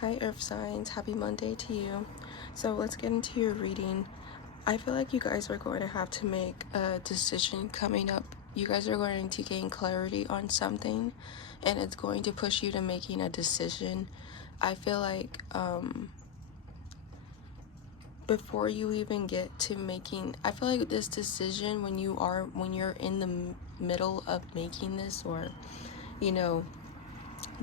Hi Earth signs, happy Monday to you. So let's get into your reading. I feel like you guys are going to have to make a decision coming up. You guys are going to gain clarity on something, and it's going to push you to making a decision. I feel like before you even get to making, I feel like this decision, when you're in the middle of making this, or you know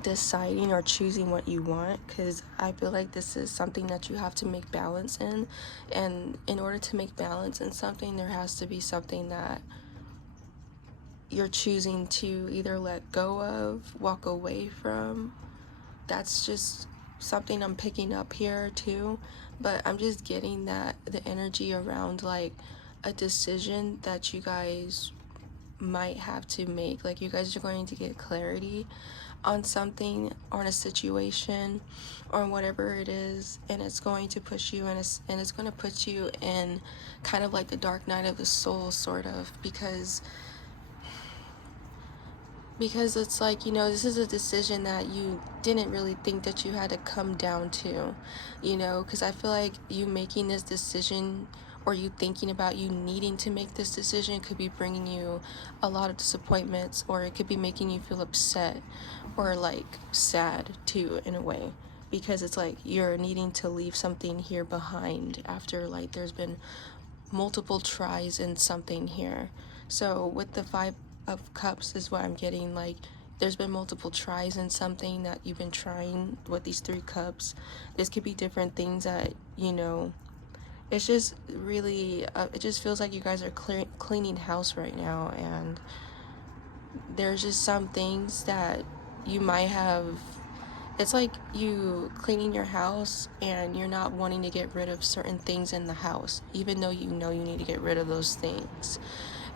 deciding or choosing what you want, because I feel like this is something that you have to make balance in, and in order to make balance in something, there has to be something that you're choosing to either let go of, walk away from. That's just something I'm picking up here too, but I'm just getting that the energy around like a decision that you guys might have to make. Like, you guys are going to get clarity on something, on a situation, or whatever it is, and it's going to push you, and it's going to put you in kind of like the dark night of the soul, sort of, because it's like, this is a decision that you didn't really think that you had to come down to, because I feel like you making this decision, or you thinking about you needing to make this decision, could be bringing you a lot of disappointments, or it could be making you feel upset or like sad too, in a way, because it's like you're needing to leave something here behind after like there's been multiple tries in something here. So with the Five of Cups is what I'm getting, like there's been multiple tries in something that you've been trying with these 3 cups. This could be different things that, it's just really, it just feels like you guys are cleaning house right now, and there's just some things that you might have. It's like you cleaning your house and you're not wanting to get rid of certain things in the house, even though you know you need to get rid of those things.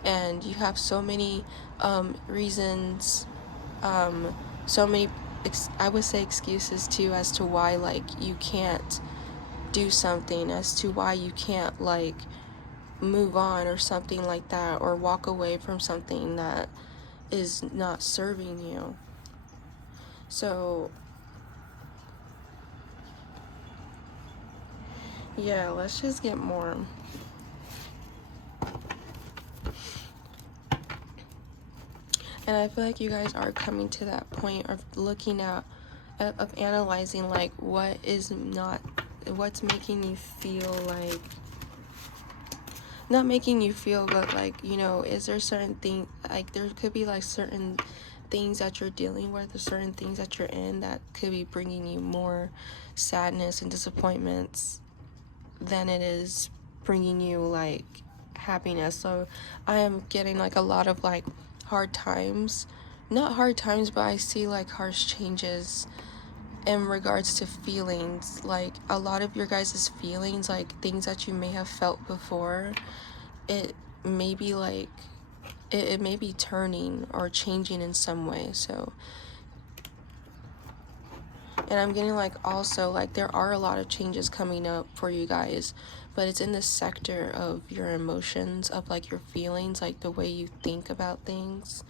And you have so many reasons, so many, I would say, excuses too, as to why like you can't do something, as to why you can't like move on or something like that, or walk away from something that is not serving you. So yeah, let's just get more. And I feel like you guys are coming to that point of looking at, of analyzing like what's making you feel like, not making you feel, but like, is there certain thing, like there could be like certain things that you're dealing with, or certain things that you're in, that could be bringing you more sadness and disappointments than it is bringing you like happiness. So I am getting like a lot of like hard times, not hard times, but I see like harsh changes in regards to feelings. Like a lot of your guys' feelings, like things that you may have felt before, it may be like it may be turning or changing in some way. So, and I'm getting like also like there are a lot of changes coming up for you guys, but it's in the sector of your emotions, of like your feelings, like the way you think about things.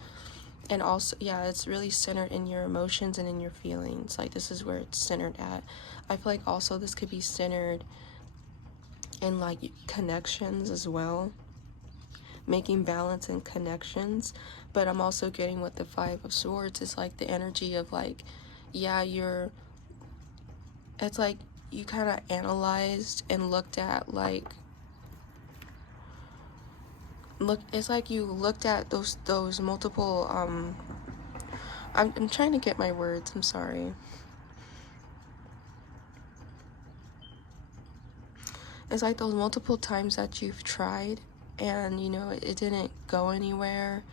And also, yeah, it's really centered in your emotions and in your feelings. Like this is where it's centered at. I feel like also this could be centered in like connections as well, making balance in connections. But I'm also getting with the Five of Swords is like the energy of like, yeah, it's like you kind of analyzed and looked at like, it's like you looked at those multiple I'm trying to get my words, I'm sorry. It's like those multiple times that you've tried and it didn't go anywhere,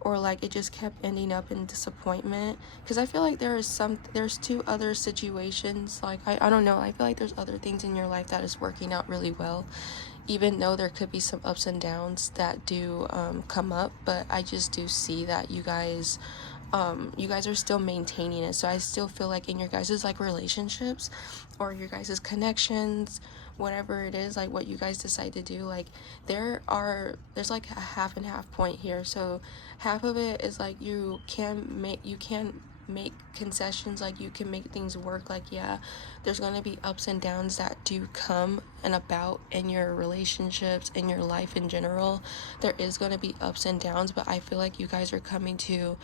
or like it just kept ending up in disappointment. Because I feel like there's 2 other situations, like I don't know, I feel like there's other things in your life that is working out really well, even though there could be some ups and downs that do come up. But I just do see that you guys are still maintaining it. So I still feel like in your guys' like relationships, or your guys' connections, whatever it is, like what you guys decide to do, like there's like a half and half point here. So half of it is like you can make concessions, like you can make things work. Like, yeah, there's going to be ups and downs that do come and about in your relationships, in your life in general. There is going to be ups and downs, but I feel like you guys are coming to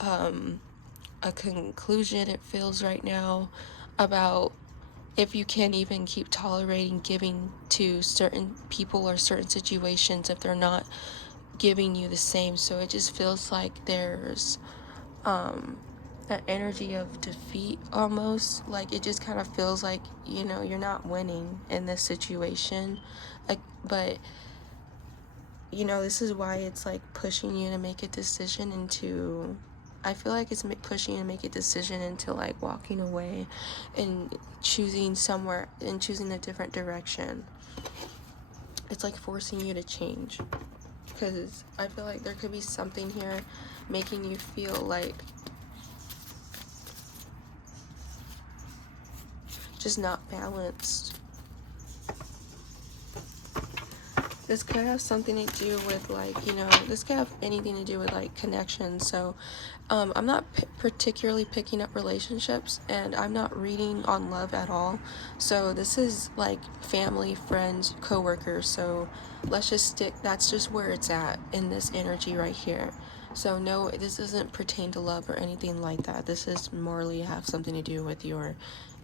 a conclusion, it feels right now, about if you can't even keep tolerating giving to certain people or certain situations if they're not giving you the same. So it just feels like there's that energy of defeat almost. Like, it just kind of feels like, you know, you're not winning in this situation. Like, but you know, this is why it's like pushing you to make a decision into, I feel like it's pushing you to make a decision into like walking away and choosing somewhere and choosing a different direction. It's like forcing you to change, because I feel like there could be something here making you feel like just not balanced. This could have something to do with, like, you know, this could have anything to do with like connections. So I'm not particularly picking up relationships, and I'm not reading on love at all. So this is like family, friends, co-workers. So let's just stick, that's just where it's at in this energy right here. So no, this doesn't pertain to love or anything like that. This is morally have something to do with your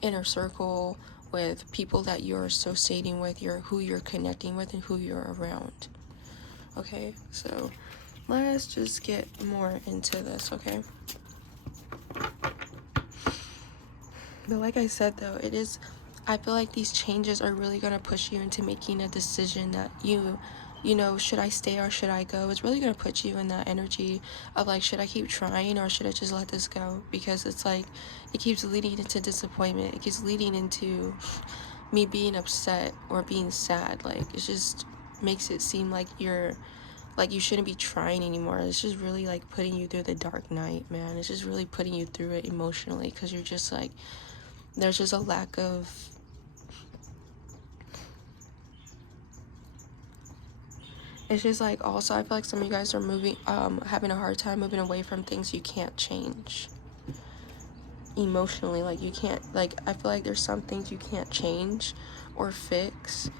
inner circle, with people that you're associating with, who you're connecting with, and who you're around. Okay, so let's just get more into this, okay? But like I said, though, I feel like these changes are really going to push you into making a decision that you know, should I stay or should I go? It's really going to put you in that energy of like, should I keep trying or should I just let this go? Because it's like, it keeps leading into disappointment. It keeps leading into me being upset or being sad. Like, it just makes it seem like you shouldn't be trying anymore. It's just really like putting you through the dark night, man. It's just really putting you through it emotionally, because you're just like, there's just a lack of, it's just like, also I feel like some of you guys are having a hard time moving away from things you can't change emotionally. Like, you can't, like, I feel like there's some things you can't change or fix,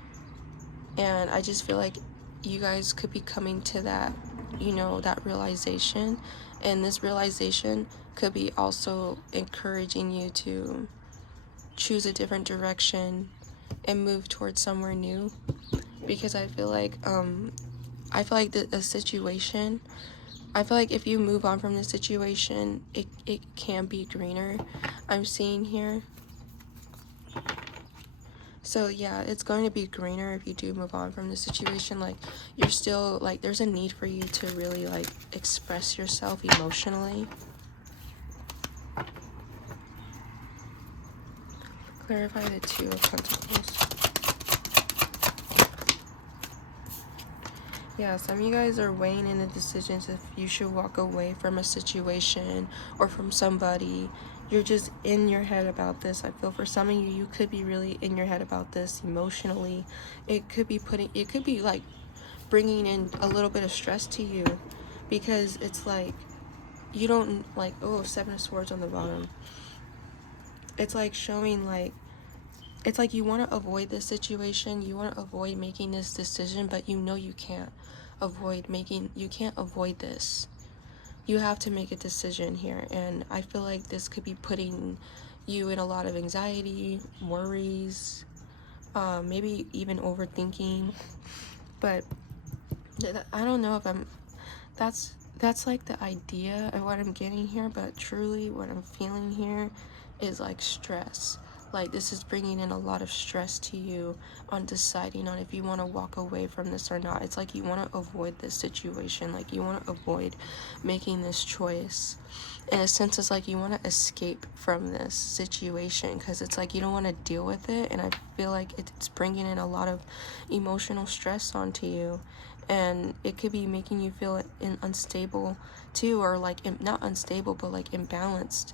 and I just feel like you guys could be coming to that, you know, that realization, and this realization could be also encouraging you to choose a different direction and move towards somewhere new. Because I feel like a situation, I feel like if you move on from the situation, it can be greener, I'm seeing here. So yeah, it's going to be greener if you do move on from the situation. Like, you're still, like, there's a need for you to really like express yourself emotionally. Clarify the Two of Pentacles. Yeah, some of you guys are weighing in the decisions if you should walk away from a situation or from somebody. You're just in your head about this. I feel for some of you, you could be really in your head about this emotionally. It could be like bringing in a little bit of stress to you, because it's like, you don't like, oh, Seven of Swords on the bottom. It's like showing like, it's like you want to avoid this situation, you want to avoid making this decision, but you know you can't you can't avoid this. You have to make a decision here, and I feel like this could be putting you in a lot of anxiety, worries, maybe even overthinking. But I don't know if that's like the idea of what I'm getting here, but truly what I'm feeling here is like stress. Like, this is bringing in a lot of stress to you on deciding on if you want to walk away from this or not. It's like you want to avoid this situation. Like, you want to avoid making this choice. In a sense, it's like you want to escape from this situation, because it's like you don't want to deal with it. And I feel like it's bringing in a lot of emotional stress onto you. And it could be making you feel unstable too, or like not unstable, but like imbalanced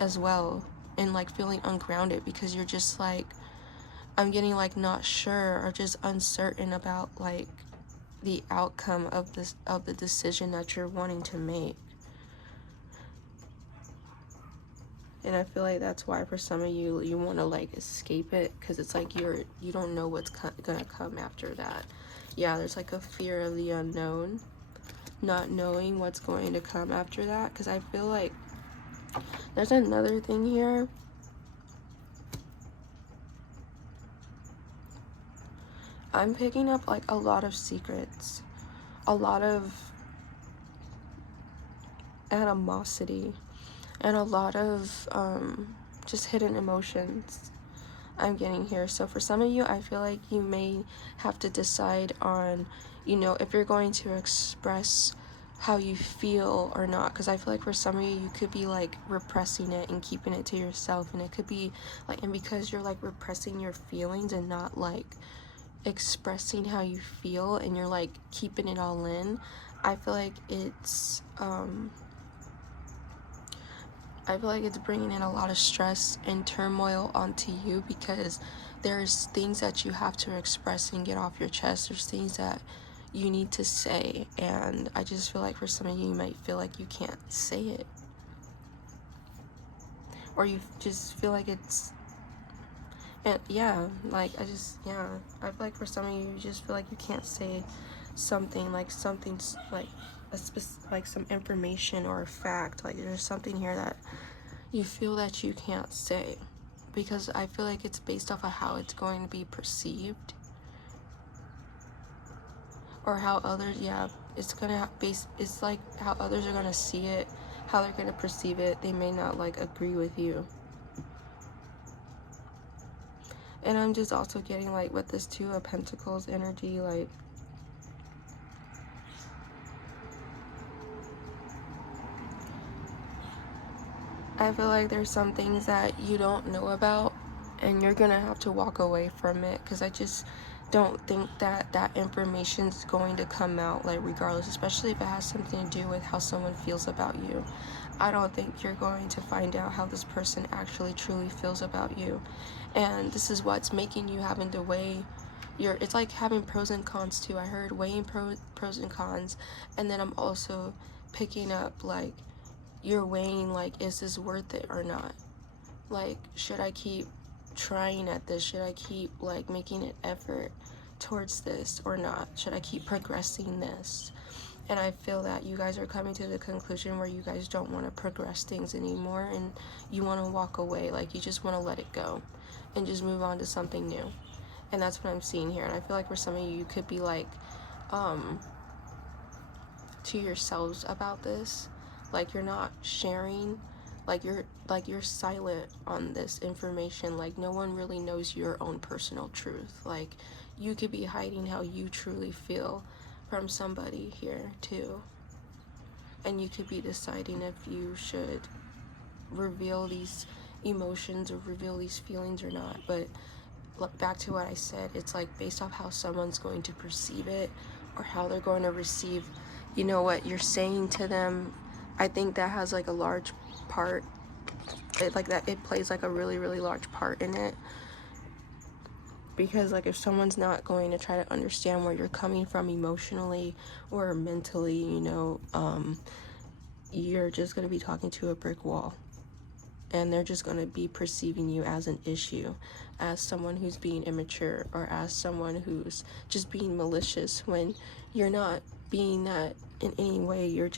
as well, and like feeling ungrounded, because you're just like, I'm getting like not sure or just uncertain about like the outcome of the decision that you're wanting to make. And I feel like that's why for some of you, you want to like escape it, because it's like you don't know what's gonna come after that. Yeah, there's like a fear of the unknown, not knowing what's going to come after that. Because I feel like there's another thing here. I'm picking up like a lot of secrets, a lot of animosity, and a lot of just hidden emotions I'm getting here. So for some of you, I feel like you may have to decide on, you know, if you're going to express how you feel or not, because I feel like for some of you, you could be like repressing it and keeping it to yourself, and it could be like, and because you're like repressing your feelings and not like expressing how you feel, and you're like keeping it all in, I feel like it's bringing in a lot of stress and turmoil onto you, because there's things that you have to express and get off your chest. There's things that you need to say, and I just feel like for some of you, you might feel like you can't say it, or you just feel like it's, and yeah, like I feel like for some of you, you just feel like you can't say something, like something's like like some information or a fact, like there's something here that you feel that you can't say, because I feel like it's based off of how it's going to be perceived, or how others, it's gonna it's like how others are gonna see it, how they're gonna perceive it. They may not like agree with you. And I'm just also getting like with this Two of Pentacles energy, like I feel like there's some things that you don't know about, and you're gonna have to walk away from it, because I just don't think that that information is going to come out, like regardless, especially if it has something to do with how someone feels about you. I don't think you're going to find out how this person actually truly feels about you, and this is what's making you having to weigh it's like having pros and cons too. I heard weighing pros and cons, and then I'm also picking up like you're weighing like, is this worth it or not? Like, should I keep trying at this? Should I keep like making an effort towards this or not? Should I keep progressing this? And I feel that you guys are coming to the conclusion where you guys don't want to progress things anymore, and you want to walk away. Like, you just want to let it go and just move on to something new. And that's what I'm seeing here. And I feel like for some of you, you could be like to yourselves about this, like you're not sharing, like you're silent on this information, like no one really knows your own personal truth. Like, you could be hiding how you truly feel from somebody here too, and you could be deciding if you should reveal these emotions or reveal these feelings or not. But look, back to what I said, it's like based off how someone's going to perceive it, or how they're going to receive, you know, what you're saying to them. I think that has like a large part, it plays like a really, really large part in it. Because like if someone's not going to try to understand where you're coming from emotionally or mentally, you know, you're just going to be talking to a brick wall, and they're just going to be perceiving you as an issue, as someone who's being immature, or as someone who's just being malicious, when you're not being that in any way. You're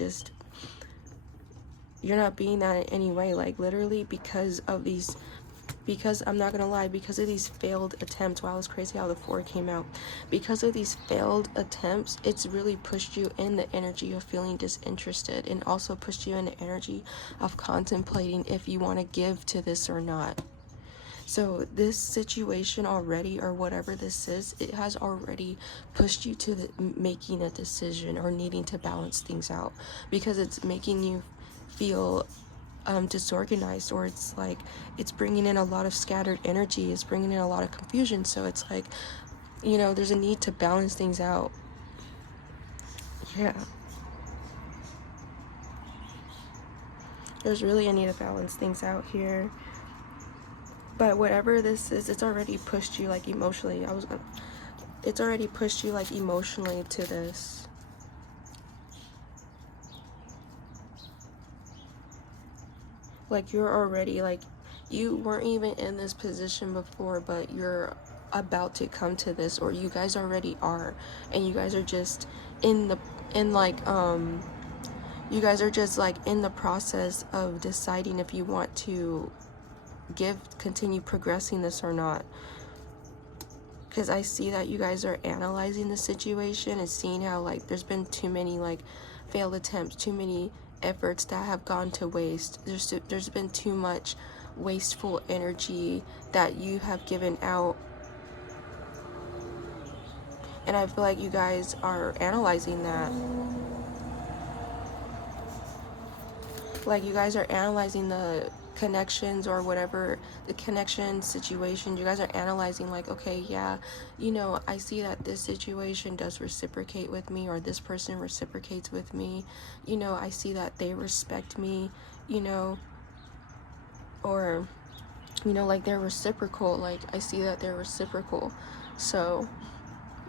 not being that in any way, like literally, because I'm not gonna lie, because of these failed attempts. Wow, it's crazy how the 4 came out. Because of these failed attempts, it's really pushed you in the energy of feeling disinterested, and also pushed you in the energy of contemplating if you want to give to this or not. So this situation already, or whatever this is, it has already pushed you to making a decision or needing to balance things out, because it's making you feel disorganized, or it's like it's bringing in a lot of scattered energy, it's bringing in a lot of confusion. So it's like, you know, there's a need to balance things out. Yeah, there's really a need to balance things out here. But whatever this is, it's already pushed you like emotionally. It's already pushed you like emotionally to this. Like, you're already, like, you weren't even in this position before, but you're about to come to this, or you guys already are, and you guys are just in the, in like, you guys are just like in the process of deciding if you want to continue progressing this or not. Because I see that you guys are analyzing the situation and seeing how, like, there's been too many, like, failed attempts, too many efforts that have gone to waste. There's been too much wasteful energy that you have given out. And I feel like you guys are analyzing that. Like, you guys are analyzing the connections or whatever, the connection situation. You guys are analyzing, like, okay, yeah, you know, I see that this situation does reciprocate with me, or this person reciprocates with me. You know, I see that they respect me, you know, or, you know, like, they're reciprocal. Like, I see that they're reciprocal. So,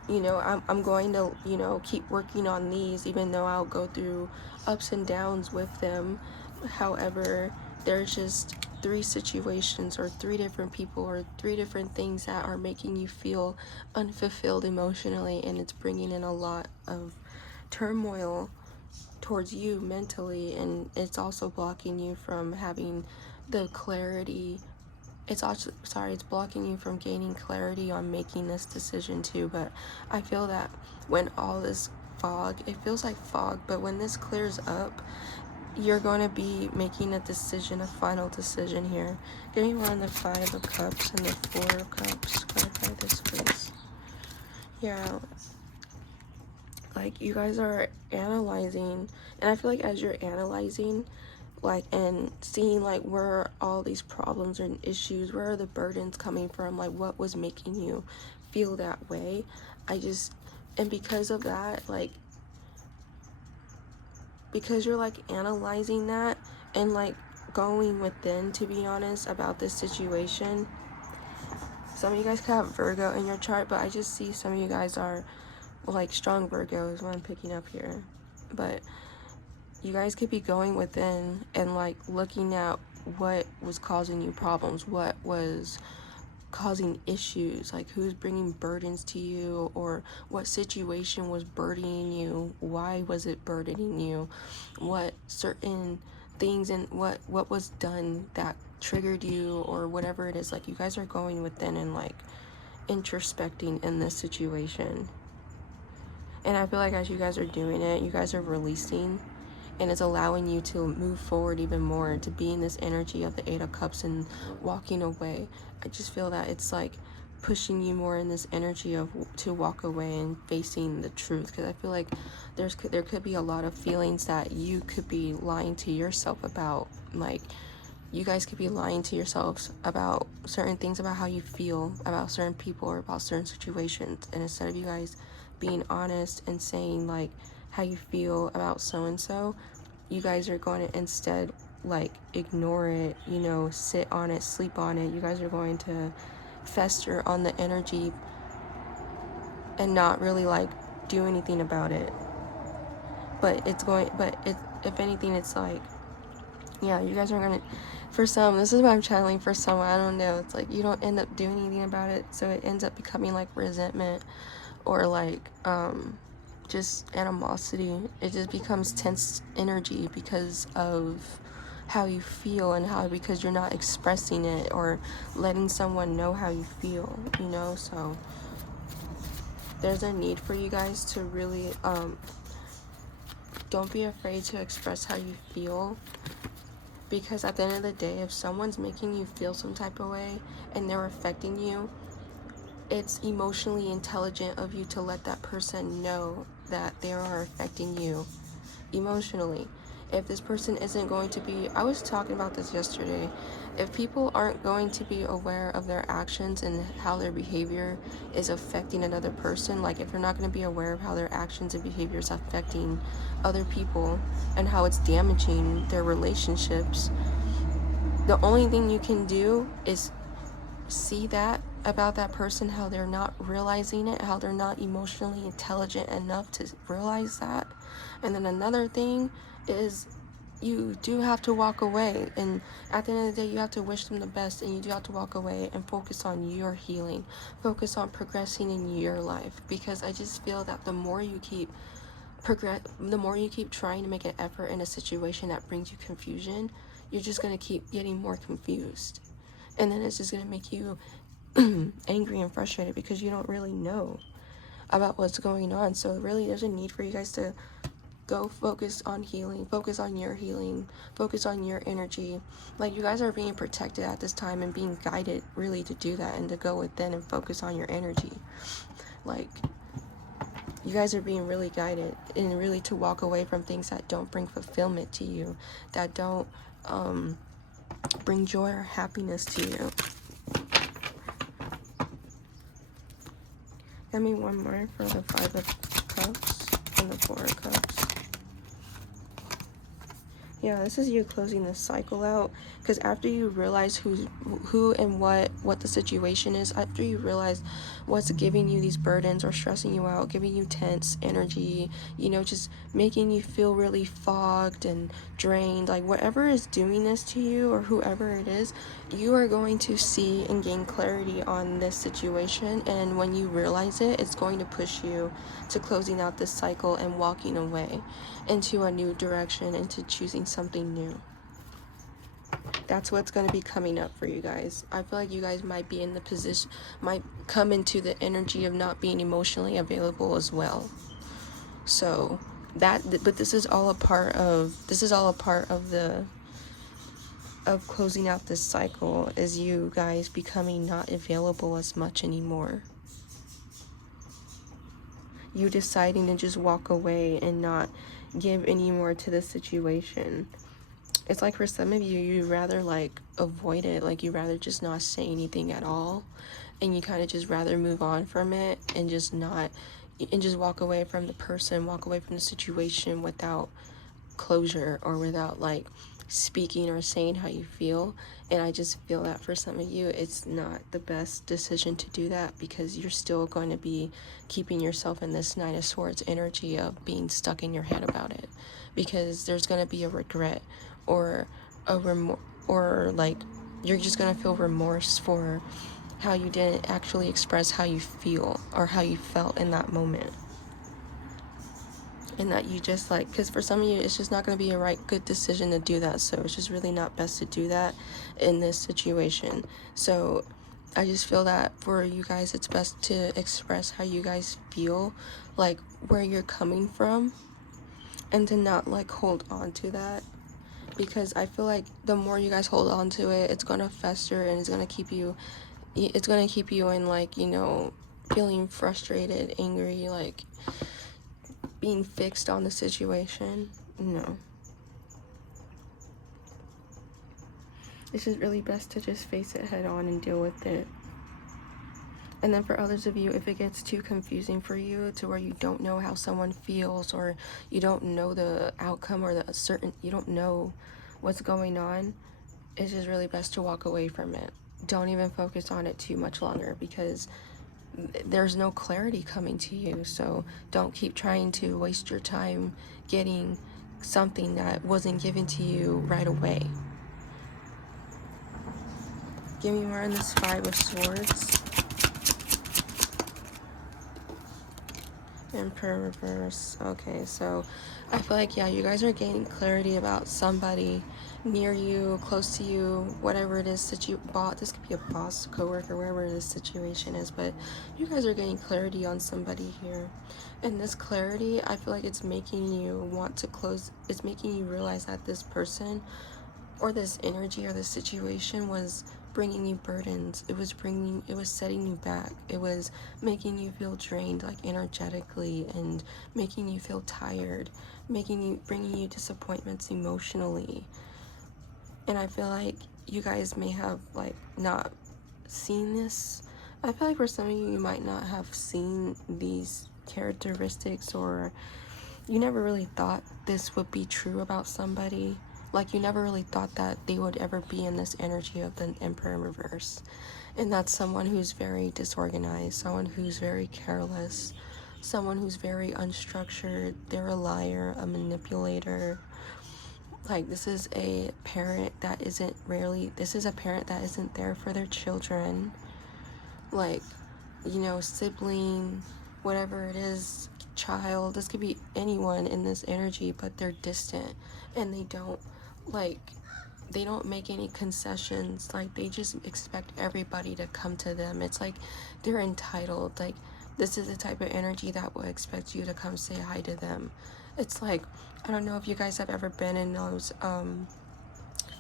you know, I'm going to, you know, keep working on these, even though I'll go through ups and downs with them. However, there's just 3 situations or 3 different people or 3 different things that are making you feel unfulfilled emotionally, and it's bringing in a lot of turmoil towards you mentally, and it's also blocking you from having the clarity. It's also, sorry, it's blocking you from gaining clarity on making this decision too. But I feel that when all this fog, it feels like fog, but when this clears up, you're going to be making a decision, a final decision here. Give me one, the 5 of Cups and the 4 of Cups. Clarify this, please. Yeah, like, you guys are analyzing, and I feel like as you're analyzing, like, and seeing, like, where are all these problems and issues, where are the burdens coming from, like, what was making you feel that way. And because of that, like, because you're, like, analyzing that and, like, going within, to be honest, about this situation. Some of you guys could have Virgo in your chart, but I just see some of you guys are, like, strong Virgo is what I'm picking up here. But you guys could be going within and, like, looking at what was causing you problems, what was causing issues, like, who's bringing burdens to you, or what situation was burdening you, why was it burdening you, what certain things and what was done that triggered you, or whatever it is. Like, you guys are going within and, like, introspecting in this situation. And I feel like as you guys are doing it, you guys are releasing, and it's allowing you to move forward even more, to be in this energy of the 8 of Cups and walking away. I just feel that it's, like, pushing you more in this energy of to walk away and facing the truth, because I feel like there could be a lot of feelings that you could be lying to yourself about. Like, you guys could be lying to yourselves about certain things, about how you feel about certain people or about certain situations, and instead of you guys being honest and saying, like, how you feel about so and so, you guys are going to instead, like, ignore it, you know, sit on it, sleep on it. You guys are going to fester on the energy and not really, like, do anything about it. But if anything, it's like, yeah, you guys are gonna, for some, this is what I'm channeling for someone, I don't know, it's like you don't end up doing anything about it, so it ends up becoming, like, resentment, or, like, just animosity. It just becomes tense energy because of how you feel, and because you're not expressing it or letting someone know how you feel, you know. So there's a need for you guys to really don't be afraid to express how you feel, because at the end of the day, if someone's making you feel some type of way and they're affecting you, it's emotionally intelligent of you to let that person know that they are affecting you emotionally. If this person isn't going to be, I was talking about this yesterday, if people aren't going to be aware of their actions and how their behavior is affecting another person, like, if they're not going to be aware of how their actions and behaviors affecting other people and how it's damaging their relationships, the only thing you can do is see that about that person, how they're not realizing it, how they're not emotionally intelligent enough to realize that. And then another thing is you do have to walk away, and at the end of the day you have to wish them the best, and you do have to walk away and focus on your healing, focus on progressing in your life, because I just feel that the more you keep trying to make an effort in a situation that brings you confusion, you're just going to keep getting more confused, and then it's just going to make you angry and frustrated because you don't really know about what's going on. So really there's a need for you guys to go focus on healing, focus on your healing, focus on your energy. Like, you guys are being protected at this time and being guided really to do that and to go within and focus on your energy. Like, you guys are being really guided and really to walk away from things that don't bring fulfillment to you, that don't bring joy or happiness to you. Give me one more for the 5 of Cups and the 4 of Cups. Yeah, this is you closing the cycle out, because after you realize who and what the situation is, after you realize what's giving you these burdens or stressing you out, giving you tense energy, just making you feel really fogged and drained, like whatever is doing this to you or whoever it is, you are going to see and gain clarity on this situation, and when you realize it, it's going to push you to closing out this cycle and walking away into a new direction, into choosing something new. That's what's going to be coming up for you guys. I feel like you guys might be in the position, might come into the energy of not being emotionally available as well. So but this is all a part of of closing out this cycle, is you guys becoming not available as much anymore. You deciding to just walk away and not give any more to the situation. It's like for some of you, you rather like avoid it, like you rather just not say anything at all, and you kind of just rather move on from it and just walk away from the person, walk away from the situation without closure or without like speaking or saying how you feel. And I just feel that for some of you, it's not the best decision to do that, because you're still going to be keeping yourself in this Knight of Swords energy of being stuck in your head about it, because there's going to be a regret or or like you're just going to feel remorse for how you didn't actually express how you feel or how you felt in that moment. And that you just like, because for some of you it's just not going to be a good decision to do that, so it's just really not best to do that in this situation. So I just feel that for you guys, it's best to express how you guys feel, like where you're coming from, and to not like hold on to that, because I feel like the more you guys hold on to it, it's going to fester, and it's going to keep you in like, feeling frustrated, angry, like being fixed on the situation. No. It's just really best to just face it head on and deal with it. And then for others of you, if it gets too confusing for you to where you don't know how someone feels, or you don't know the outcome, or you don't know what's going on, it's just really best to walk away from it. Don't even focus on it too much longer, because there's no clarity coming to you. So don't keep trying to waste your time getting something that wasn't given to you right away. Give me more on this 5 of Swords. Emperor reverse. Okay, so I feel like, yeah, you guys are gaining clarity about somebody near you, close to you, whatever it is that you bought. This could be a boss, coworker, wherever this situation is, but you guys are getting clarity on somebody here. And this clarity, I feel like it's making you want to close. It's making you realize that this person or this energy or this situation was bringing you burdens. It was setting you back. It was making you feel drained, like energetically, and making you feel tired, bringing you disappointments emotionally. And I feel like you guys may have like not seen this. I feel like for some of you, you might not have seen these characteristics, or you never really thought this would be true about somebody. Like, you never really thought that they would ever be in this energy of the Emperor in reverse. And that's someone who's very disorganized, someone who's very careless, someone who's very unstructured. They're a liar, a manipulator. Like, this is a parent that isn't there for their children. Like, sibling, whatever it is, child, this could be anyone in this energy, but they're distant, and like they don't make any concessions. Like, they just expect everybody to come to them. It's like they're entitled. Like, this is the type of energy that will expect you to come say hi to them. It's like, I don't know if you guys have ever been in those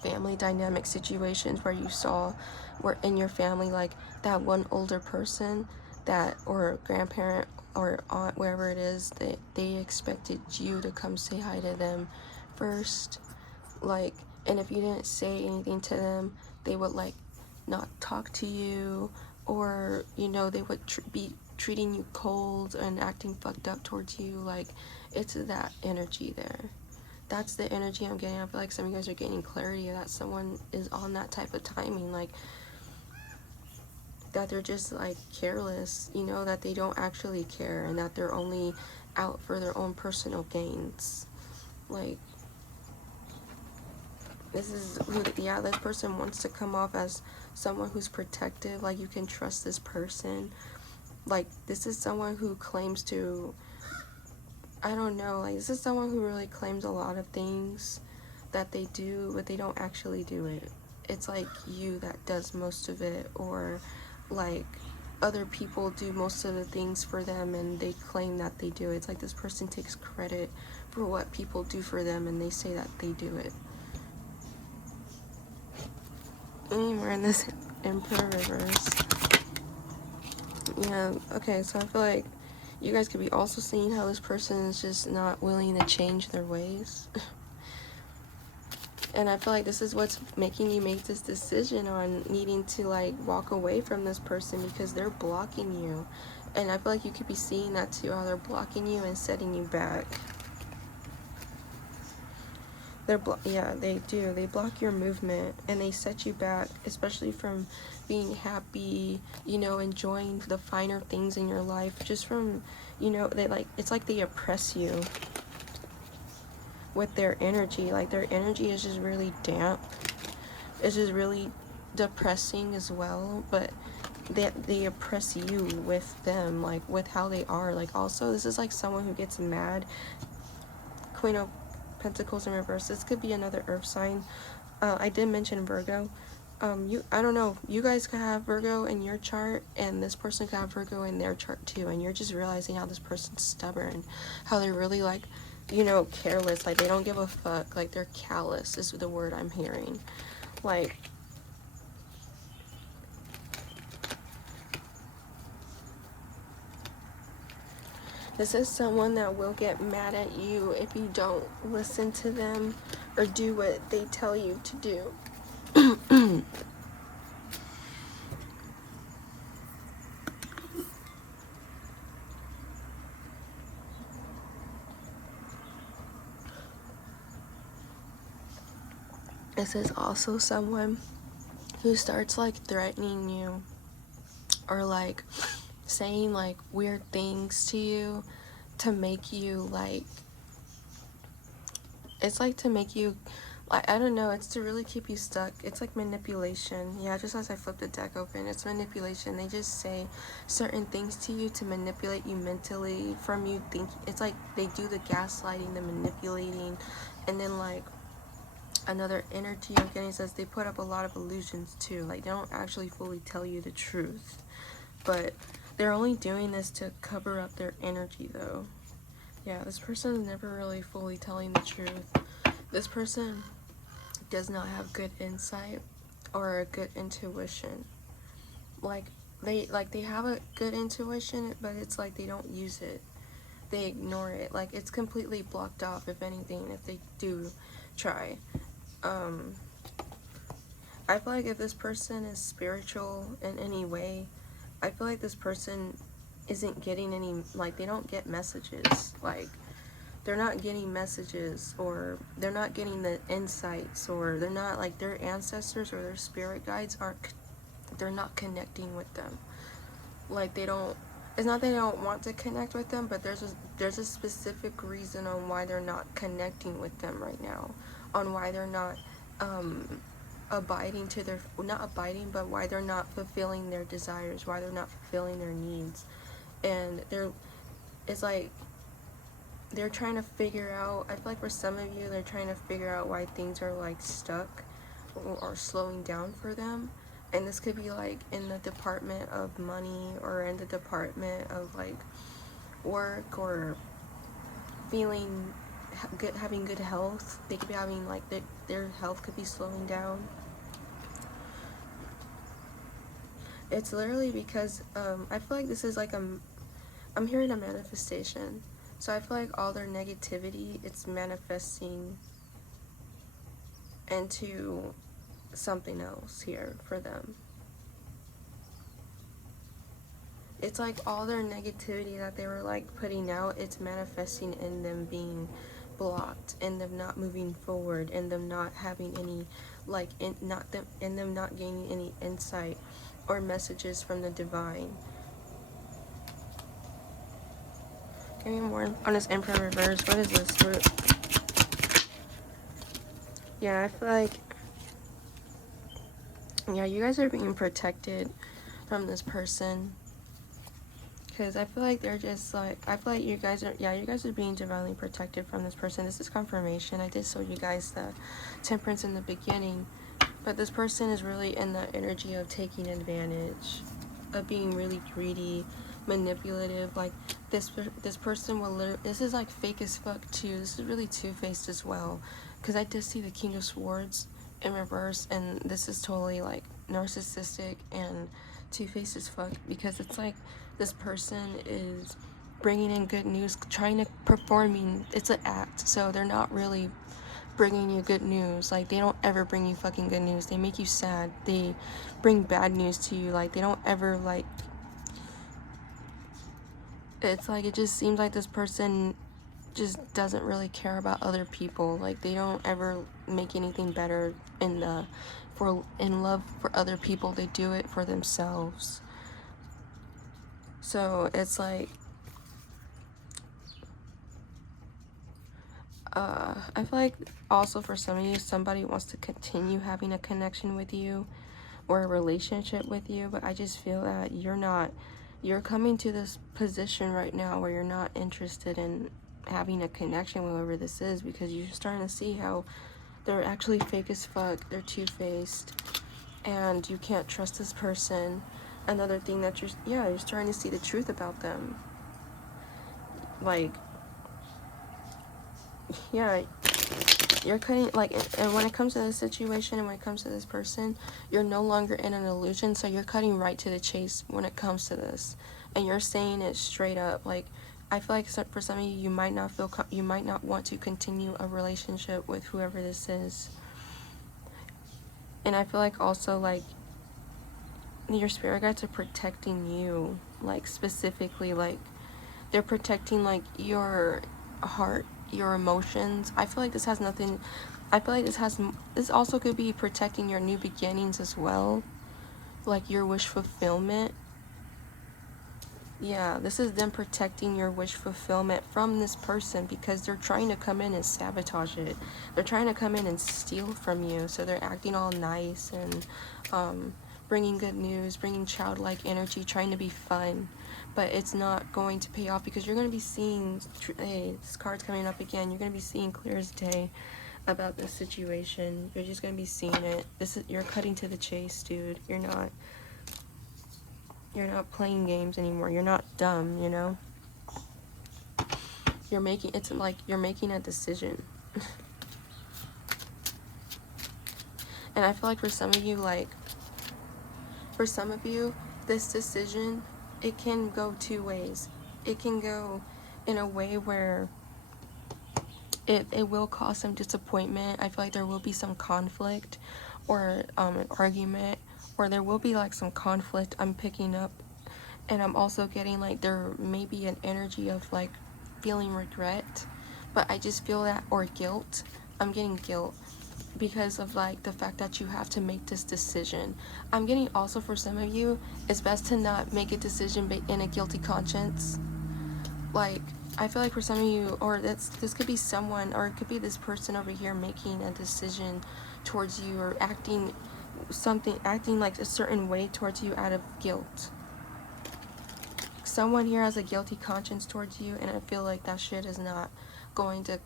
family dynamic situations where you saw where in your family, like, that one older person that, or grandparent or aunt, wherever it is, that they expected you to come say hi to them first. Like, and if you didn't say anything to them, they would, like, not talk to you, or they would be treating you cold and acting fucked up towards you. Like, it's that energy there. That's the energy I'm getting. I feel like some of you guys are gaining clarity that someone is on that type of timing, like, that they're just, like, careless, that they don't actually care, and that they're only out for their own personal gains. Like, this person wants to come off as someone who's protective, like, you can trust this person. Like, this is someone who claims to, I don't know, like, this is someone who really claims a lot of things that they do, but they don't actually do it. It's like you that does most of it, or like other people do most of the things for them and they claim that they do it. It's like this person takes credit for what people do for them and they say that they do it. We're in this Emperor reverse. Yeah, okay, so I feel like you guys could be also seeing how this person is just not willing to change their ways. And I feel like this is what's making you make this decision on needing to, like, walk away from this person, because they're blocking you. And I feel like you could be seeing that too, how they're blocking you and setting you back. Yeah, they do. They block your movement and they set you back, especially from being happy, enjoying the finer things in your life. Just from, it's like they oppress you with their energy. Like, their energy is just really damp. It's just really depressing as well, but they oppress you with them, like, with how they are. Like, also, this is like someone who gets mad. Queen of Pentacles in reverse. This could be another earth sign. I did mention Virgo. I don't know, you guys could have Virgo in your chart, and this person could have Virgo in their chart too, and you're just realizing how this person's stubborn, how they're really, like, careless. Like, they don't give a fuck. Like, they're callous is the word I'm hearing. Like, this is someone that will get mad at you if you don't listen to them or do what they tell you to do. This is also someone who starts, like, threatening you, or, like, saying, like, weird things to you to make you, like, it's like to make you, like, I don't know, it's to really keep you stuck. It's like manipulation. Yeah, just as I flipped the deck open, it's manipulation. They just say certain things to you to manipulate you mentally from you think. It's like they do the gaslighting, the manipulating, and then, like, another energy I'm getting says they put up a lot of illusions too. Like, they don't actually fully tell you the truth, but they're only doing this to cover up their energy, though. Yeah, this person is never really fully telling the truth. This person does not have good insight or a good intuition. Like, they have a good intuition, but it's like they don't use it. They ignore it. Like, it's completely blocked off, if anything, if they do try. I feel like if this person is spiritual in any way, I feel like this person isn't getting any, like, they don't get messages. Like, they're not getting messages, or they're not getting the insights, or they're not, like, their ancestors or their spirit guides they're not connecting with them. Like, they don't, it's not that they don't want to connect with them, but there's a specific reason on why they're not connecting with them right now, on why they're not abiding to their, not abiding, but why they're not fulfilling their desires, why they're not fulfilling their needs. And it's like they're trying to figure out, I feel like for some of you, they're trying to figure out why things are like stuck or slowing down for them. And this could be like in the department of money, or in the department of like work, or feeling good, having good health. They could be having like their health could be slowing down. It's literally because I feel like this is like I'm hearing a manifestation. So I feel like all their negativity, it's manifesting into something else here for them. It's like all their negativity that they were like putting out, it's manifesting in them being blocked, in them not moving forward, in them not having any like in them not gaining any insight or messages from the divine. Give me more on this Emperor reverse. What is this? Yeah, I feel like, yeah, you guys are being protected from this person. Because I feel like they're just like, I feel like you guys are being divinely protected from this person. This is confirmation. I did show you guys the temperance in the beginning. But this person is really in the energy of taking advantage, of being really greedy, manipulative. Like, this person will literally, this is like fake as fuck too. This is really two-faced as well. Because I did see the King of Swords in reverse. And this is totally like narcissistic and two-faced as fuck. Because it's like, this person is bringing in good news, trying to performing, it's an act, so they're not really bringing you good news. Like, they don't ever bring you fucking good news. They make you sad. They bring bad news to you. Like, they don't ever, like, it's like, it just seems like this person just doesn't really care about other people. Like, they don't ever make anything better in love for other people. They do it for themselves. So it's like, I feel like also for some of you, somebody wants to continue having a connection with you or a relationship with you, but I just feel that you're coming to this position right now where you're not interested in having a connection with whoever this is, because you're starting to see how they're actually fake as fuck, they're two-faced, and you can't trust this person. Another thing that you're starting to see the truth about them. Like, yeah, you're cutting, like, and when it comes to this situation and when it comes to this person, you're no longer in an illusion, so you're cutting right to the chase when it comes to this, and you're saying it straight up. Like, I feel like for some of you, you might not want to continue a relationship with whoever this is. And I feel like also, like, your spirit guides are protecting you, like, specifically, like, they're protecting, like, your heart, your emotions. I feel like this has nothing, I feel like this also could be protecting your new beginnings as well, like your wish fulfillment. Yeah, this is them protecting your wish fulfillment from this person, because they're trying to come in and sabotage it. They're trying to come in and steal from you, so they're acting all nice and bringing good news, bringing childlike energy, trying to be fun. But it's not going to pay off, because you're going to be seeing, hey, this card's coming up again, you're going to be seeing clear as day about this situation. You're just going to be seeing it. You're cutting to the chase, dude. You're not playing games anymore. You're not dumb, you know? It's like you're making a decision. And I feel like for some of you, this decision, it can go two ways. It can go in a way where it will cause some disappointment. I feel like there will be some conflict or an argument, or there will be like some conflict I'm picking up. And I'm also getting like there may be an energy of like feeling regret, but I just feel that, or guilt. I'm getting guilt because of like the fact that you have to make this decision. I'm getting also, for some of you, it's best to not make a decision in a guilty conscience. Like, I feel like for some of you, or this could be someone, or it could be this person over here making a decision towards you, or acting like a certain way towards you out of guilt. Someone here has a guilty conscience towards you, and I feel like that shit is not going to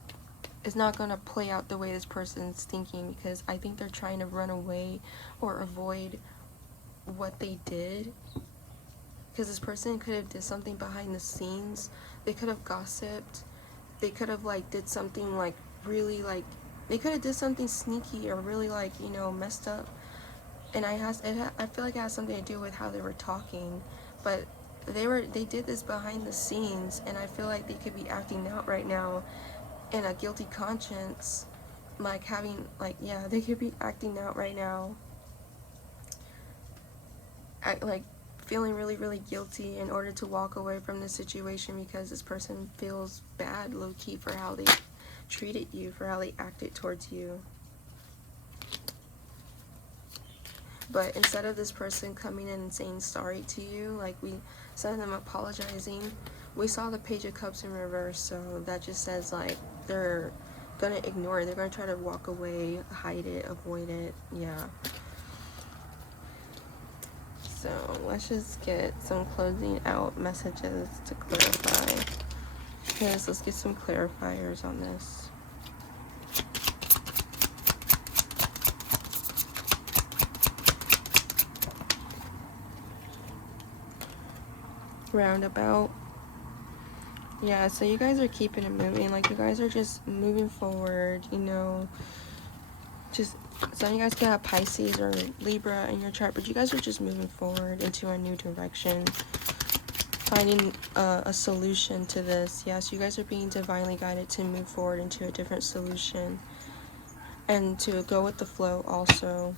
play out the way this person's thinking, because I think they're trying to run away or avoid what they did. Because this person could have did something behind the scenes. They could have gossiped. They could have like did something like really like, they could have did something sneaky or really like, you know, messed up. And I feel like it has something to do with how they were talking, but they did this behind the scenes, and I feel like they could be acting out right now in a guilty conscience, like having like, yeah, they could be acting out right now, like feeling really really guilty in order to walk away from the situation, because this person feels bad low-key for how they treated you, for how they acted towards you. But instead of this person coming in and saying sorry to you, like instead of them apologizing, we saw the Page of Cups in reverse. So that just says like they're gonna ignore it. They're gonna try to walk away, hide it, avoid it. Yeah. So let's just get some closing out messages to clarify. Because let's get some clarifiers on this. Roundabout. Yeah, so you guys are keeping it moving. Like, you guys are just moving forward, you know. Just, some of you guys could have Pisces or Libra in your chart, but you guys are just moving forward into a new direction. Finding a solution to this. Yes, you guys are being divinely guided to move forward into a different solution. And to go with the flow also.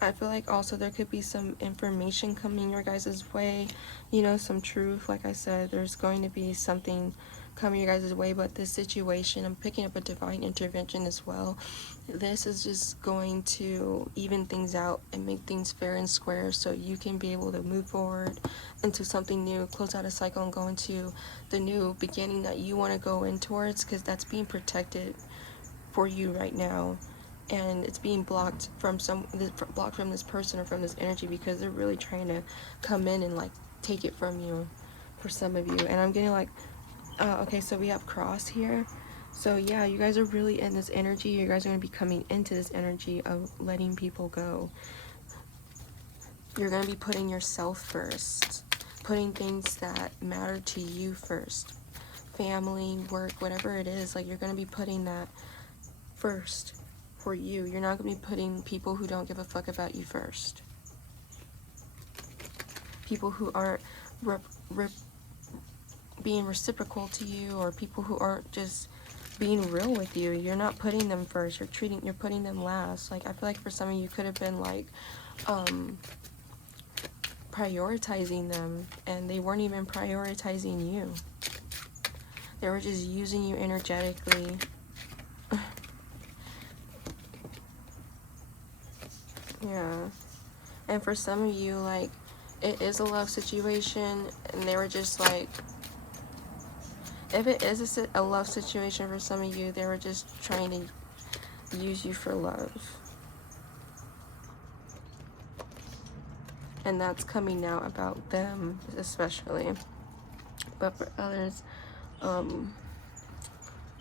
I feel like also there could be some information coming your guys' way, you know, some truth. Like I said, there's going to be something coming your guys' way, but this situation, I'm picking up a divine intervention as well. This is just going to even things out and make things fair and square, so you can be able to move forward into something new, close out a cycle, and go into the new beginning that you want to go in towards, because that's being protected for you right now. And it's being blocked from this person or from this energy, because they're really trying to come in and like take it from you for some of you. And I'm getting like, okay, so we have cross here. So yeah, you guys are really in this energy. You guys are going to be coming into this energy of letting people go. You're going to be putting yourself first, putting things that matter to you first. Family, work, whatever it is, like you're going to be putting that first for you. You're not going to be putting people who don't give a fuck about you first. People who aren't being reciprocal to you, or people who aren't just being real with you. You're not putting them first. You're putting them last. Like, I feel like for some of you could have been like prioritizing them, and they weren't even prioritizing you. They were just using you energetically. Yeah. And for some of you, like, it is a love situation, and they were just like, if it is a love situation for some of you, they were just trying to use you for love. And that's coming out about them, especially. But for others,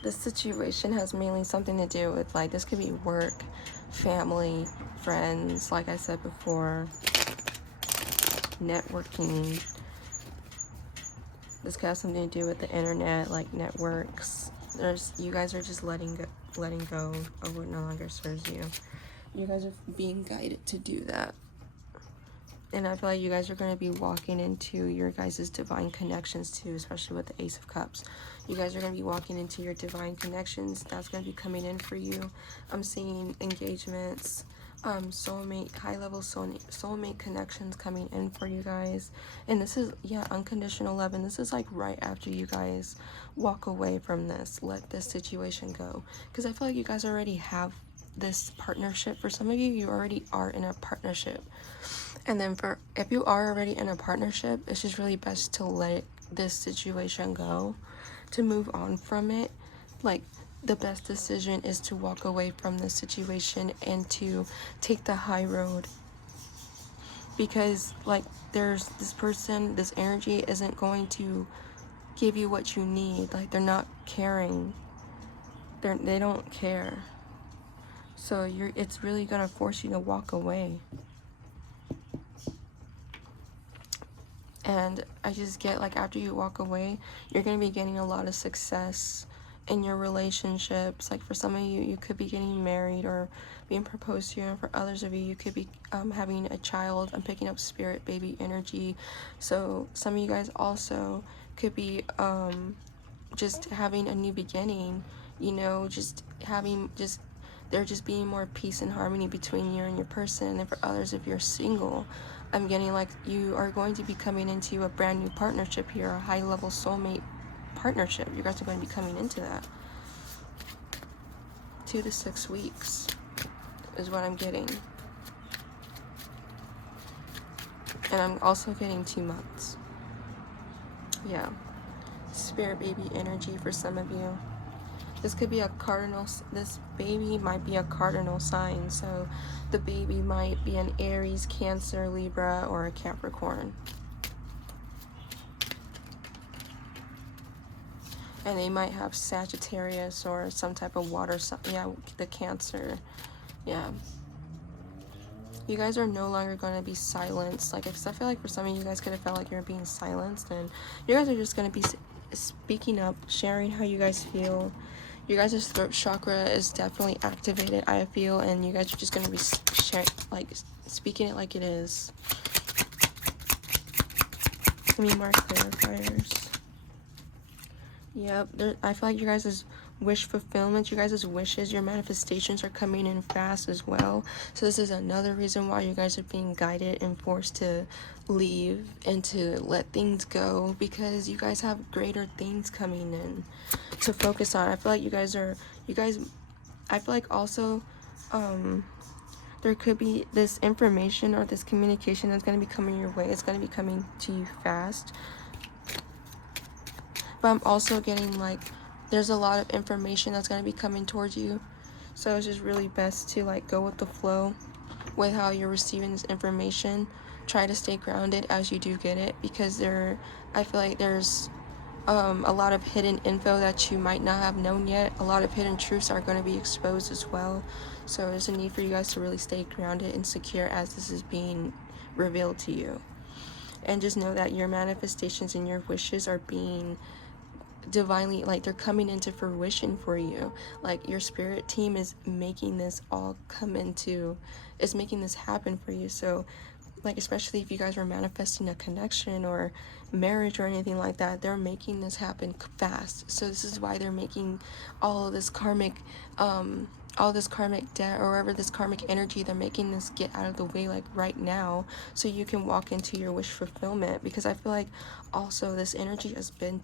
this situation has mainly something to do with, like, this could be work, family, friends, like I said before, networking. This could have something to do with the internet, like networks. You guys are just letting go of what no longer serves you. You guys are being guided to do that. And I feel like you guys are going to be walking into your guys' divine connections too, especially with the Ace of Cups. You guys are going to be walking into your divine connections. That's going to be coming in for you. I'm seeing engagements, soulmate, high-level soulmate connections coming in for you guys. And this is, yeah, unconditional love. And this is like right after you guys walk away from this. Let this situation go. Because I feel like you guys already have this partnership. For some of you, you already are in a partnership. And then for if you are already in a partnership, it's just really best to let this situation go, to move on from it. Like, the best decision is to walk away from the situation and to take the high road, because like there's this person, this energy isn't going to give you what you need. Like, they're not caring, they don't care. So it's really gonna force you to walk away. And I just get, like, after you walk away, you're going to be getting a lot of success in your relationships. Like, for some of you, you could be getting married or being proposed to, and for others of you, you could be having a child. I'm picking up spirit baby energy. So some of you guys also could be just having a new beginning, you know, just having just there just being more peace and harmony between you and your person. And for others, if you're single, I'm getting like you are going to be coming into a brand new partnership here, a high level soulmate partnership. You guys are going to be coming into that. 2 to 6 weeks is what I'm getting. And I'm also getting 2 months. Yeah. Spirit baby energy for some of you. This could be a cardinal, this baby might be a cardinal sign. So the baby might be an Aries, Cancer, Libra, or a Capricorn. And they might have Sagittarius or some type of water sign. Yeah, the Cancer. Yeah. You guys are no longer going to be silenced. Like, because I feel like for some of you guys could have felt like you're being silenced. And you guys are just going to be speaking up, sharing how you guys feel. You guys' throat chakra is definitely activated, I feel, and you guys are just gonna be sharing, like, speaking it like it is. Give me more clarifiers. Yep, I feel like you guys' wish fulfillment, you guys' wishes, your manifestations are coming in fast as well. So this is another reason why you guys are being guided and forced to leave and to let things go, because you guys have greater things coming in to focus on. I feel like I feel like also there could be this information or this communication that's going to be coming your way. It's going to be coming to you fast. But I'm also getting like there's a lot of information that's going to be coming towards you. So it's just really best to like go with the flow with how you're receiving this information. Try to stay grounded as you do get it, because I feel like there's a lot of hidden info that you might not have known yet. A lot of hidden truths are going to be exposed as well. So there's a need for you guys to really stay grounded and secure as this is being revealed to you. And just know that your manifestations and your wishes are being divinely, like, they're coming into fruition for you. Like, your spirit team is making this all is making this happen for you. So like, especially if you guys were manifesting a connection or marriage or anything like that, they're making this happen fast. So this is why they're making all this karmic debt, or wherever this karmic energy, they're making this get out of the way, like, right now, so you can walk into your wish fulfillment. Because I feel like also this energy has been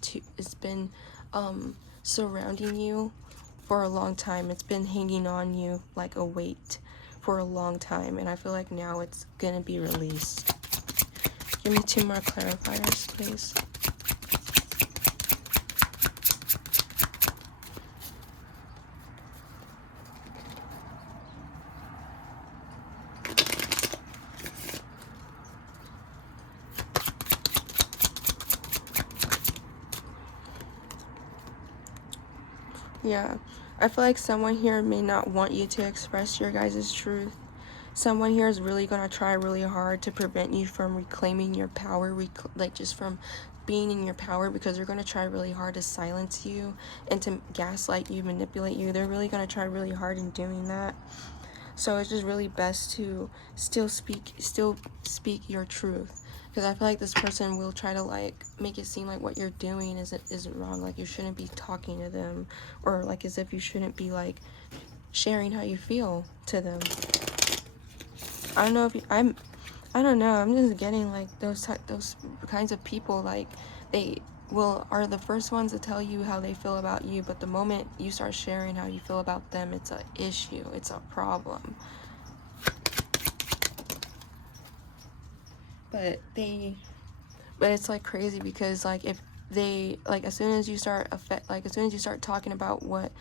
surrounding you for a long time. It's been hanging on you like a weight for a long time, and I feel like now it's gonna be released. Give me 2 more clarifiers, please. Yeah, I feel like someone here may not want you to express your guys' truth. Someone here is really going to try really hard to prevent you from reclaiming your power, like, just from being in your power, because they're going to try really hard to silence you and to gaslight you, manipulate you. They're really going to try really hard in doing that. So it's just really best to still speak your truth, because I feel like this person will try to, like, make it seem like what you're doing isn't wrong, like you shouldn't be talking to them, or like as if you shouldn't be, like, sharing how you feel to them. I don't know if I don't know, I'm just getting like those kinds of people, like, they are the first ones to tell you how they feel about you, but the moment you start sharing how you feel about them, it's an issue, it's a problem. but but it's like crazy because like if they like as soon as you start as soon as you start talking about what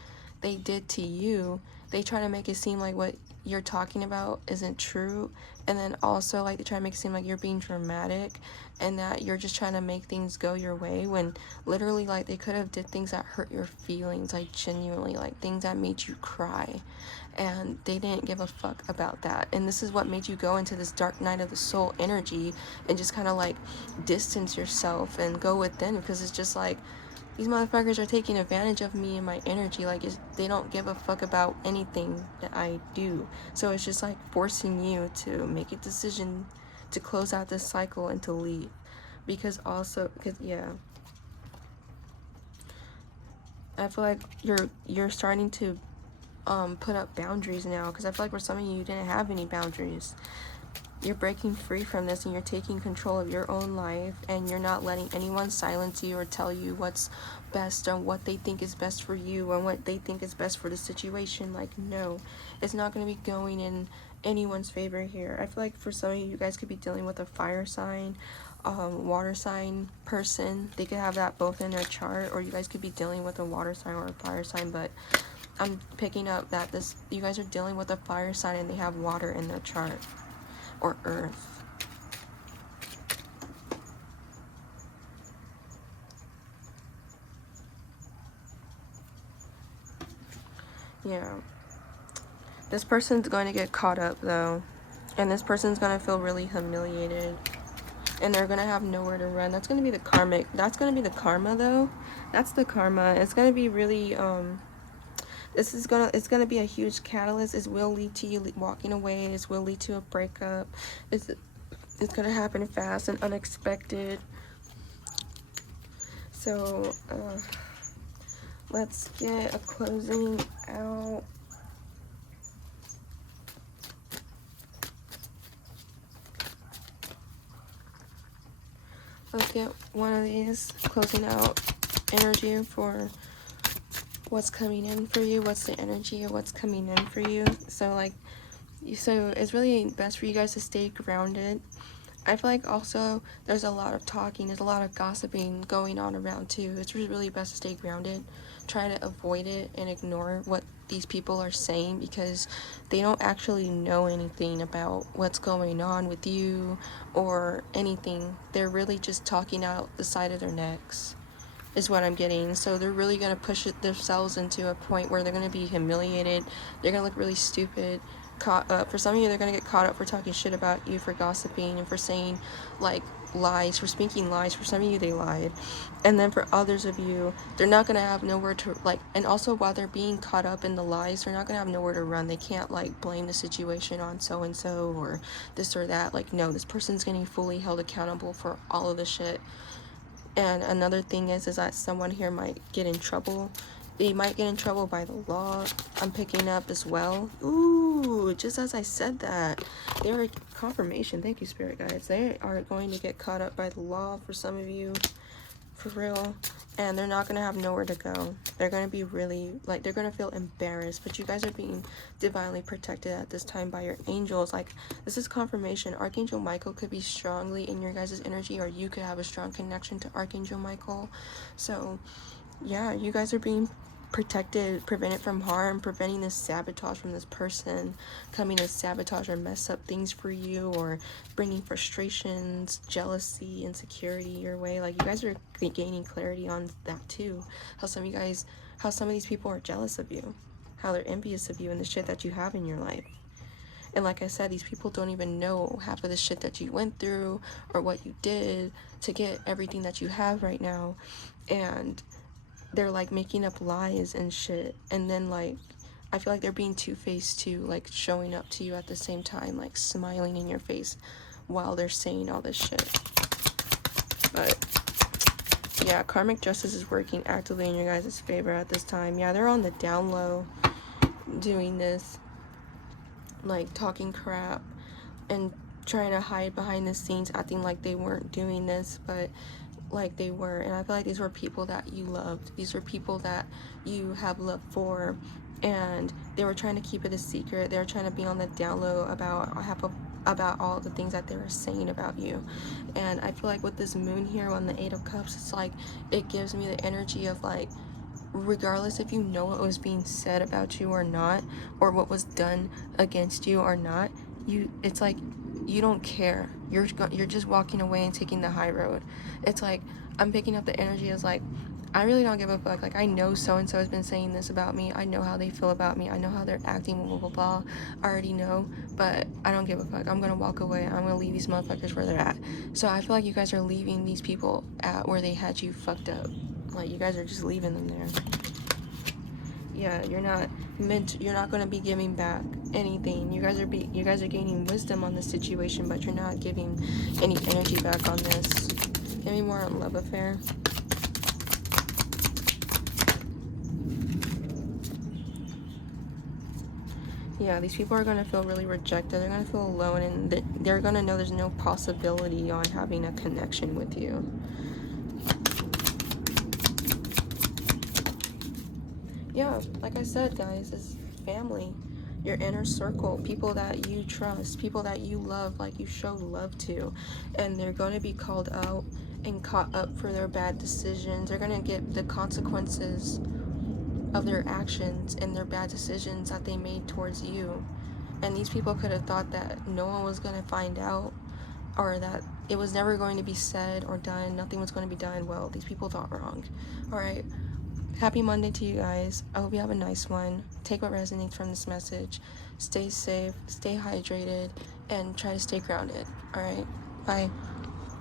they did to you, they try to make it seem like what you're talking about isn't true, and then also like they try to make it seem like you're being dramatic and that you're just trying to make things go your way when literally like they could have did things that hurt your feelings, like genuinely like things that made you cry, and they didn't give a fuck about that. And this is what made you go into this dark night of the soul energy and just kind of like distance yourself and go within, because it's just like these motherfuckers are taking advantage of me and my energy. Like they don't give a fuck about anything that I do. So it's just like forcing you to make a decision to close out this cycle and to leave. Because yeah, I feel like you're starting to put up boundaries now, because I feel like for some of you didn't have any boundaries. You're breaking free from this and you're taking control of your own life, and you're not letting anyone silence you or tell you what's best and what they think is best for you and what they think is best for the situation. Like, no, it's not going to be going in anyone's favor here. I feel like for some of you, you guys could be dealing with a fire sign, water sign person. They could have that both in their chart, or you guys could be dealing with a water sign or a fire sign, but I'm picking up that you guys are dealing with a fire sign and they have water in their chart, or earth. Yeah. This person's going to get caught up though, and this person's going to feel really humiliated, and they're going to have nowhere to run. That's going to be the karmic. That's going to be the karma though. That's the karma. It's going to be really it's gonna be a huge catalyst. It will lead to you walking away. It will lead to a breakup. It's gonna happen fast and unexpected. So let's get a closing out. Let's get one of these closing out energy for what's coming in for you. What's the energy of what's coming in for you? So it's really best for you guys to stay grounded. I feel like also there's a lot of talking, there's a lot of gossiping going on around too. It's really best to stay grounded. Try to avoid it and ignore what these people are saying, because they don't actually know anything about what's going on with you or anything. They're really just talking out the side of their necks, is what I'm getting. So they're really going to push themselves into a point where they're going to be humiliated. They're going to look really stupid. Caught up. For some of you, they're going to get caught up for talking shit about you, for gossiping, and for saying like lies, for speaking lies. For some of you, they lied. And then for others of you, they're not going to have nowhere to like, and also while they're being caught up in the lies, they're not going to have nowhere to run. They can't like blame the situation on so and so or this or that. Like, no, this person's getting fully held accountable for all of the shit. And another thing is that someone here might get in trouble. They might get in trouble by the law. I'm picking up as well. Ooh, just as I said that. They were confirmation. Thank you, Spirit Guides. They are going to get caught up by the law for some of you. For real. And they're not going to have nowhere to go. They're going to be really, like, they're going to feel embarrassed. But you guys are being divinely protected at this time by your angels. Like, this is confirmation. Archangel Michael could be strongly in your guys' energy, or you could have a strong connection to Archangel Michael. So, yeah, you guys are being protected, prevented from harm, preventing this sabotage from this person coming to sabotage or mess up things for you, or bringing frustrations, jealousy, insecurity your way. Like, you guys are gaining clarity on that too. How some of these people are jealous of you, how they're envious of you and the shit that you have in your life. And like I said, these people don't even know half of the shit that you went through or what you did to get everything that you have right now. And they're like making up lies and shit, and then like I feel like they're being two-faced too, like showing up to you at the same time, like smiling in your face while they're saying all this shit. But yeah, karmic justice is working actively in your guys' favor at this time. Yeah, they're on the down low doing this, like talking crap and trying to hide behind the scenes, acting like they weren't doing this, but like they were. And I feel like these were people that you loved. These were people that you have love for, and they were trying to keep it a secret. They were trying to be on the down low about about all the things that they were saying about you. And I feel like with this moon here on the 8 of Cups, it's like it gives me the energy of like, regardless if you know what was being said about you or not, or what was done against you or not, it's like you don't care. You're just walking away and taking the high road. It's like I'm picking up the energy as like, I really don't give a fuck. Like, I know so and so has been saying this about me. I know how they feel about me. I know how they're acting, blah blah blah blah. I already know, but I don't give a fuck. I'm gonna walk away. I'm gonna leave these motherfuckers where they're at. So I feel like you guys are leaving these people at where they had you fucked up. Like, you guys are just leaving them there. Yeah, you're not going to be giving back anything. You guys are gaining wisdom on this situation, but you're not giving any energy back on this. Give me more on love affair. Yeah, these people are going to feel really rejected. They're going to feel alone, and they're going to know there's no possibility on having a connection with you. Yeah, like I said, guys, it's family, your inner circle, people that you trust, people that you love, like you show love to, and they're going to be called out and caught up for their bad decisions. They're going to get the consequences of their actions and their bad decisions that they made towards you. And these people could have thought that no one was going to find out, or that it was never going to be said or done, nothing was going to be done. Well, these people thought wrong. All right. Happy Monday to you guys. I hope you have a nice one. Take what resonates from this message. Stay safe, stay hydrated, and try to stay grounded. All right. Bye.